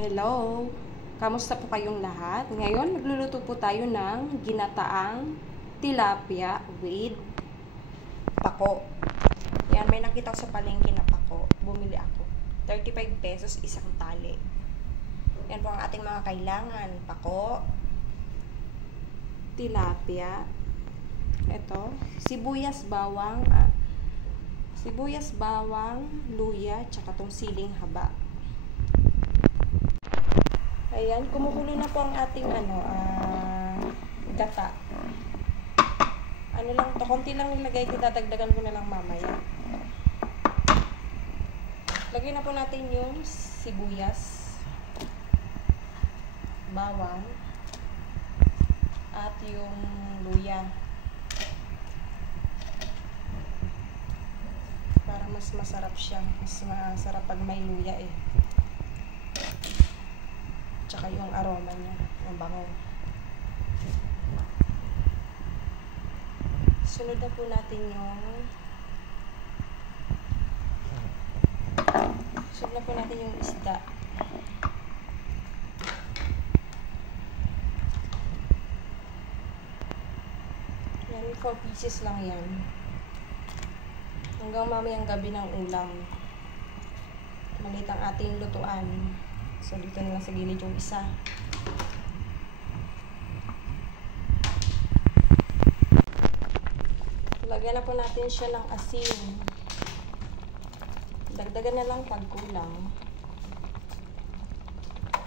Hello! Kamusta po kayong lahat? Ngayon, magluluto po tayo ng ginataang tilapia with pako. Yan, may nakita ko sa palengke na pako. Bumili ako. 35 pesos isang tali. Yan po ang ating mga kailangan. Pako, tilapia, ito, sibuyas, bawang, luya, tsaka tong siling haba. Ayan, kumukulo na po ang ating gata. Ano lang to, konti lang nilagay ko, dadagdagan ko na lang mamaya. Lagyan na po natin yung sibuyas, bawang, at yung luya. Para mas masarap siya. Mas masarap pag may luya eh. Tsaka yung aroma niya, ang bango. Sunod na po natin yung isda. Yan, 4 pieces lang yan. Hanggang mamayang gabi ng ulam. Maliit ang ating lutuan. So, dito na lang sa gilid yung isa. Lagyan na po natin siya ng asin. Dagdagan na lang pag kulang.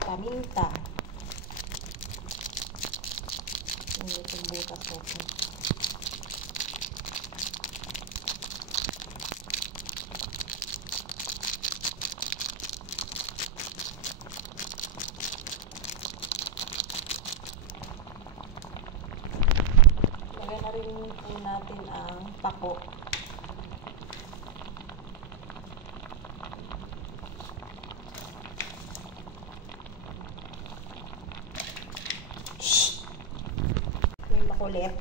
Paminta. Itong butas natin. Na rin po natin ang pako. May makulit.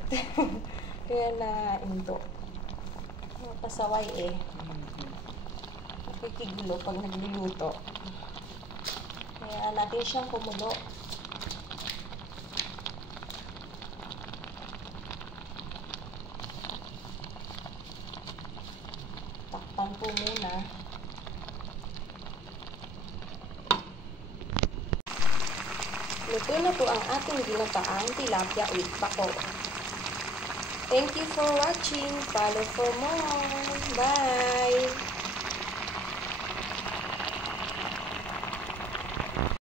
Kaya na into. Pasaway eh. Nakikigulo pag nagluluto. Kaya natin siyang kumulo. Takpan po muna. Luto na po ang ating ginataang tilapia with pako. Thank you for watching. Follow for more. Bye!